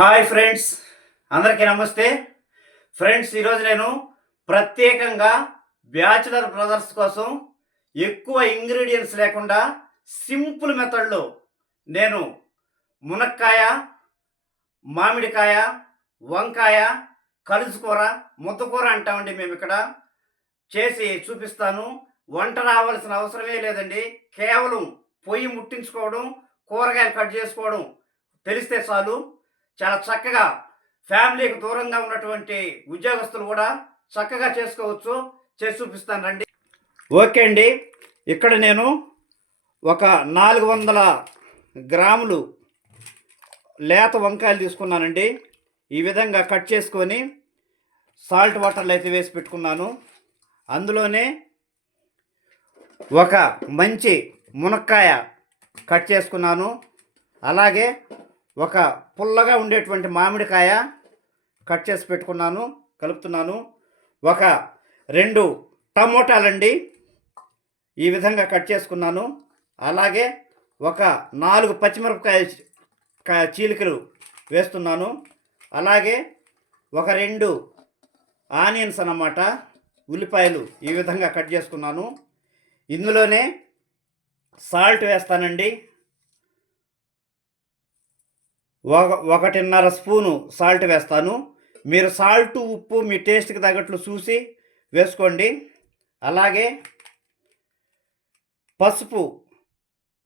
Hi friends, అందరికీ నమస్తే. Friends, ఈరోజు నేను ప్రత్యేకంగా బ్యాచిలర్ బ్రదర్స్ కోసం ఎక్కువ ఇంగ్రీడియంట్స్ లేకుండా సింపుల్ మెథడ్లో నేను మునక్కాయ, మామిడికాయ, వంకాయ, కలుసుకూర, ముద్దకూర అంటామండి మేము ఇక్కడ, చేసి చూపిస్తాను. వంట రావాల్సిన అవసరమే లేదండి. కేవలం పొయ్యి ముట్టించుకోవడం, కూరగాయలు కట్ చేసుకోవడం తెలిస్తే చాలు. చాలా చక్కగా ఫ్యామిలీకి దూరంగా ఉన్నటువంటి ఉద్యోగస్తులు కూడా చక్కగా చేసుకోవచ్చు. చేసి చూపిస్తాను రండి. ఓకే అండి, ఇక్కడ నేను ఒక 400 గ్రాములు లేత వంకాయలు తీసుకున్నానండి. ఈ విధంగా కట్ చేసుకొని సాల్ట్ వాటర్లో అయితే వేసి పెట్టుకున్నాను. అందులోనే ఒక మంచి మునక్కాయ కట్ చేసుకున్నాను. అలాగే ఒక పుల్లగా ఉండేటువంటి మామిడికాయ కట్ చేసి పెట్టుకున్నాను, కలుపుతున్నాను. ఒక 2 టమోటాలండి ఈ విధంగా కట్ చేసుకున్నాను. అలాగే ఒక 4 పచ్చిమిరపకాయ చీలికలు వేస్తున్నాను. అలాగే ఒక 2 ఆనియన్స్ అన్నమాట, ఉల్లిపాయలు ఈ విధంగా కట్ చేసుకున్నాను. ఇందులోనే సాల్ట్ వేస్తానండి. 1.5 స్పూను సాల్ట్ వేస్తాను. మీరు సాల్ట్, ఉప్పు మీ టేస్ట్కి తగ్గట్లు చూసి వేసుకోండి. అలాగే పసుపు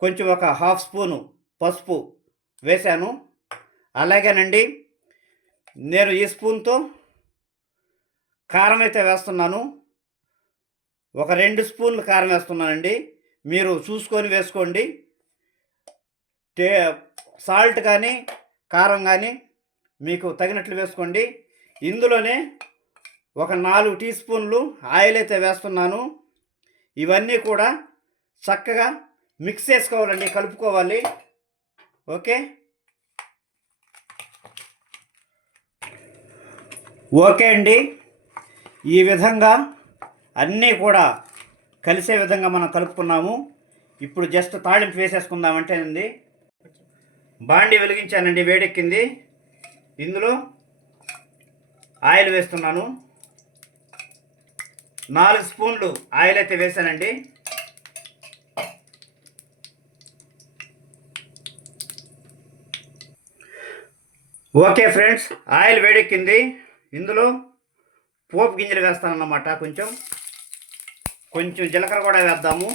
కొంచెం ఒక 1/2 స్పూను పసుపు వేశాను. అలాగేనండి, నేను ఈ స్పూన్తో కారం అయితే వేస్తున్నాను. ఒక 2 స్పూన్లు కారం వేస్తున్నానండి. మీరు చూసుకొని వేసుకోండి. సాల్ట్ కానీ కారం కానీ మీకు తగినట్లు వేసుకోండి. ఇందులోనే ఒక 4 టీ స్పూన్లు ఆయిల్ అయితే వేస్తున్నాను. ఇవన్నీ కూడా చక్కగా మిక్స్ చేసుకోవాలండి, కలుపుకోవాలి. ఓకే ఓకే అండి, ఈ విధంగా అన్నీ కూడా కలిసే విధంగా మనం కలుపుకున్నాము. ఇప్పుడు జస్ట్ తాళింపు వేసేసుకుందామంటే ఉంది. బాండి వెలిగించానండి, వేడెక్కింది. ఇందులో ఆయిల్ వేస్తున్నాను. 4 స్పూన్లు ఆయిల్ అయితే వేసానండి. ఓకే ఫ్రెండ్స్, ఆయిల్ వేడెక్కింది. ఇందులో పోపు గింజలు వేస్తానన్నమాట. కొంచెం జీలకర్ర కూడా వేద్దాము.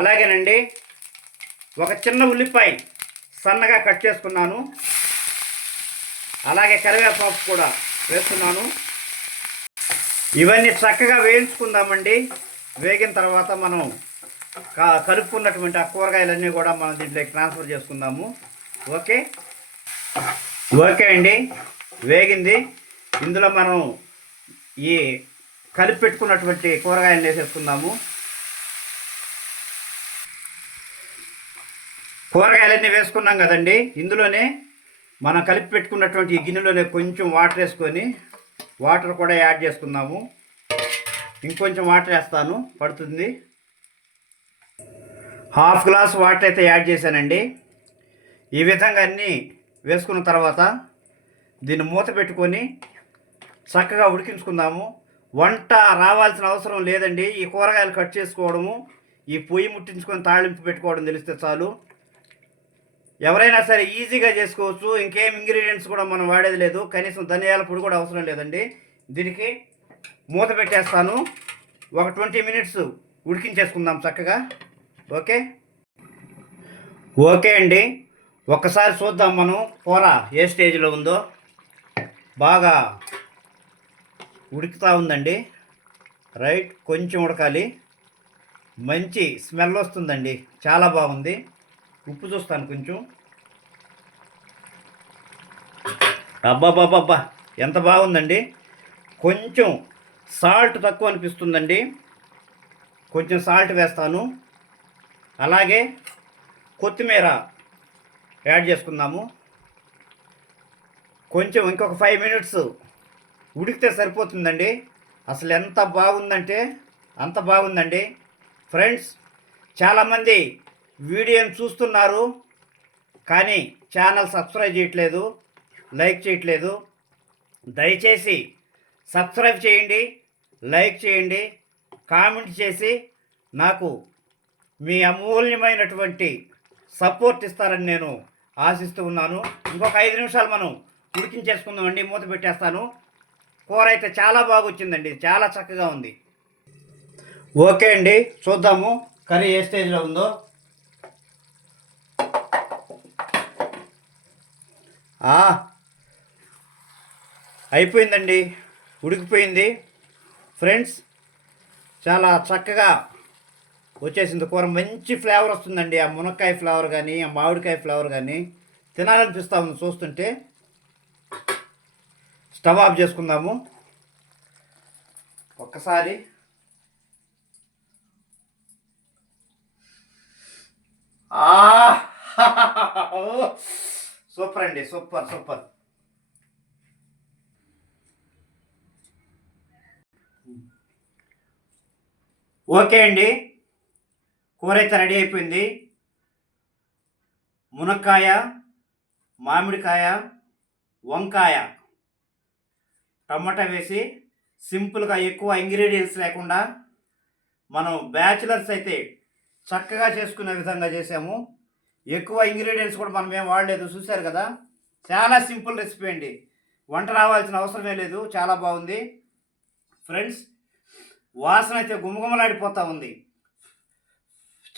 అలాగేనండి, ఒక చిన్న ఉల్లిపాయ సన్నగా కట్ చేసుకున్నాను. అలాగే కరివేపాకు కూడా వేస్తున్నాను. ఇవన్నీ చక్కగా వేయించుకుందామండి. వేగిన తర్వాత మనం కలుపుకున్నటువంటి ఆ కూరగాయలన్నీ కూడా మనం దీంట్లోకి ట్రాన్స్ఫర్ చేసుకుందాము. ఓకే అండి, వేగింది. ఇందులో మనం ఈ కలిపి పెట్టుకున్నటువంటి కూరగాయలు వేసేసుకుందాము. కూరగాయలన్నీ వేసుకున్నాం కదండి. ఇందులోనే మనం కలిపి పెట్టుకున్నటువంటి ఈ గిన్నెలోనే కొంచెం వాటర్ వేసుకొని, వాటర్ కూడా యాడ్ చేసుకుందాము. ఇంకొంచెం వాటర్ వేస్తాను, పడుతుంది. 1/2 గ్లాస్ వాటర్ అయితే యాడ్ చేశానండి. ఈ విధంగా అన్నీ వేసుకున్న తర్వాత దీన్ని మూత పెట్టుకొని చక్కగా ఉడికించుకుందాము. వంట రావాల్సిన అవసరం లేదండి. ఈ కూరగాయలు కట్ చేసుకోవడము, ఈ పొయ్యి ముట్టించుకొని తాళింపు పెట్టుకోవడం తెలిస్తే చాలు. ఎవరైనా సరే ఈజీగా చేసుకోవచ్చు. ఇంకేం ఇంగ్రీడియంట్స్ కూడా మనం వాడేది లేదు. కనీసం ధనియాల పొడి కూడా అవసరం లేదండి. దీనికి మూత పెట్టేస్తాను. ఒక 20 మినిట్స్ ఉడికించేసుకుందాం చక్కగా. ఓకే అండి, ఒక్కసారి చూద్దాం మనం కూర ఏ స్టేజ్లో ఉందో. బాగా ఉడుకుతూ ఉందండి. రైట్, కొంచెం ఉడకాలి. మంచి స్మెల్ వస్తుందండి, చాలా బాగుంది. ఉప్పు చూస్తాను కొంచెం. అబ్బాబ్బాబ్బా, ఎంత బాగుందండి. కొంచెం సాల్ట్ తక్కువ అనిపిస్తుందండి. కొంచెం సాల్ట్ వేస్తాను. అలాగే కొత్తిమీర యాడ్ చేసుకుందాము. కొంచెం ఇంకొక 5 మినిట్స్ ఉడికితే సరిపోతుందండి. అసలు ఎంత బాగుందంటే అంత బాగుందండి. ఫ్రెండ్స్, చాలామంది వీడియోని చూస్తున్నారు, కానీ ఛానల్ సబ్స్క్రైబ్ చేయట్లేదు, లైక్ చేయట్లేదు. దయచేసి సబ్స్క్రైబ్ చేయండి, లైక్ చేయండి, కామెంట్ చేసి నాకు మీ అమూల్యమైనటువంటి సపోర్ట్ ఇస్తారని నేను ఆశిస్తూ ఉన్నాను. ఇంకొక 5 నిమిషాలు మనం ఉడికించేసుకుందామండి. మూత పెట్టేస్తాను. కూర అయితే చాలా బాగా వచ్చిందండి, చాలా చక్కగా ఉంది. ఓకే అండి, చూద్దాము కర్రీ ఏ స్టేజ్లో ఉందో. అయిపోయిందండి, ఉడికిపోయింది ఫ్రెండ్స్. చాలా చక్కగా వచ్చేసింది కూర. మంచి ఫ్లేవర్ వస్తుందండి. ఆ మునక్కాయ ఫ్లేవర్ కానీ, ఆ మామిడికాయ ఫ్లేవర్ కానీ తినాలనిపిస్తూ ఉంది చూస్తుంటే. స్టవ్ ఆఫ్ చేసుకుందాము ఒక్కసారి. సూపర్ అండి, సూపర్ సూపర్. ఓకే అండి, కూర అయితే రెడీ అయిపోయింది. మునక్కాయ, మామిడికాయ, వంకాయ, టమాటా వేసి సింపుల్గా ఎక్కువ ఇంగ్రీడియంట్స్ లేకుండా మనం బ్యాచిలర్స్ అయితే చక్కగా చేసుకునే విధంగా చేసాము. ఎక్కువ ఇంగ్రీడియంట్స్ కూడా మనం ఏం వాడలేదు, చూశారు కదా. చాలా సింపుల్ రెసిపీ అండి, వంట రావాల్సిన అవసరమే లేదు. చాలా బాగుంది ఫ్రెండ్స్. వాసన అయితే గుమగుమలాడిపోతూ ఉంది,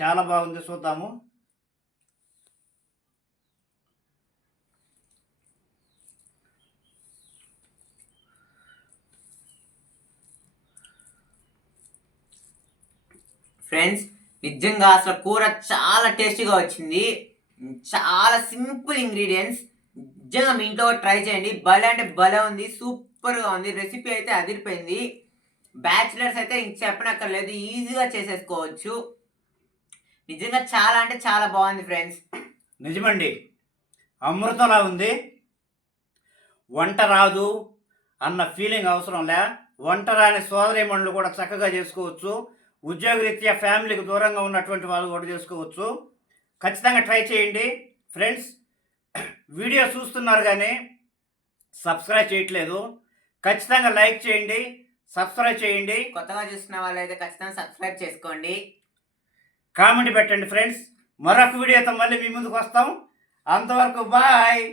చాలా బాగుంది. చూద్దాము. ఫ్రెండ్స్, నిజంగా అసలు కూర చాలా టేస్టీగా వచ్చింది. చాలా సింపుల్ ఇంగ్రీడియంట్స్. నిజంగా మీ ఇంట్లో ట్రై చేయండి. భలే అంటే భలే ఉంది, సూపర్గా ఉంది. రెసిపీ అయితే అదిరిపోయింది. బ్యాచిలర్స్ అయితే ఇంక చెప్పనక్కర్లేదు, ఈజీగా చేసేసుకోవచ్చు. నిజంగా చాలా అంటే చాలా బాగుంది ఫ్రెండ్స్. నిజమండి, అమృతంలా ఉంది. వంట రాదు అన్న ఫీలింగ్ అవసరం లే. వంట రాని సోదరీమణులు కూడా చక్కగా చేసుకోవచ్చు. ఉద్యోగరీత్యా ఫ్యామిలీకి దూరంగా ఉన్నటువంటి వాళ్ళు కూడా చేసుకోవచ్చు. ఖచ్చితంగా ట్రై చేయండి ఫ్రెండ్స్. వీడియో చూస్తున్నారు కానీ సబ్స్క్రైబ్ చేయట్లేదు. ఖచ్చితంగా లైక్ చేయండి, సబ్స్క్రైబ్ చేయండి. కొత్తగా చూస్తున్న వాళ్ళు అయితే ఖచ్చితంగా సబ్స్క్రైబ్ చేసుకోండి, కామెంట్ పెట్టండి ఫ్రెండ్స్. మరొక వీడియోతో మళ్ళీ మీ ముందుకు వస్తాం. అంతవరకు బాయ్.